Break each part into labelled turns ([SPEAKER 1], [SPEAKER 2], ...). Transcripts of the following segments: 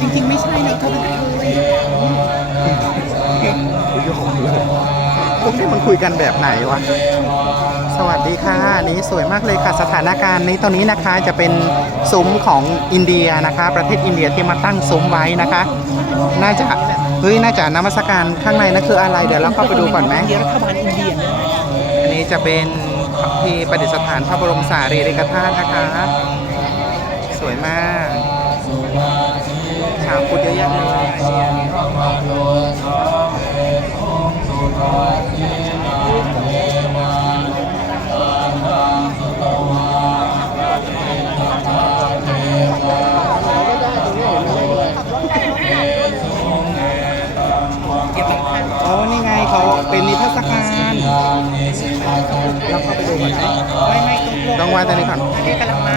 [SPEAKER 1] จริงๆไม่ใช่นะเขาเป็นกระเทย
[SPEAKER 2] พวกนี้มันคุยกันแบบไหนวะ สวัสดีค่ะนี่สวยมากเลยค่ะ สถานการณ์นี้ตอนนี้นะคะจะเป็นซุ้มของอินเดียนะคะ ประเทศอินเดียที่มาตั้งซุ้มไว้นะคะ น่าจะเฮ้ยน่าจะนมัสการข้างในนั่นคืออะไรเดี๋ยวเราเข้าไปดูก่อนไหม
[SPEAKER 1] รัฐบาลอินเดีย
[SPEAKER 2] อันนี้จะเป็นที่ประดิษฐานพระบรมสารีริกธาตุนะคะ สวยมาก ชาวพุทธเยอะแยะเลยอ๋อนี่ไงเขาเป็นนิทรรศการเราเข้าไปดูก่อนไหม
[SPEAKER 1] ไม่ไม่
[SPEAKER 2] ต้องว่าตอนนี้ก่อน
[SPEAKER 1] อันนี้กำลังมา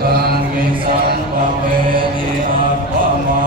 [SPEAKER 3] กังมิสังปะเปติอัปปะมา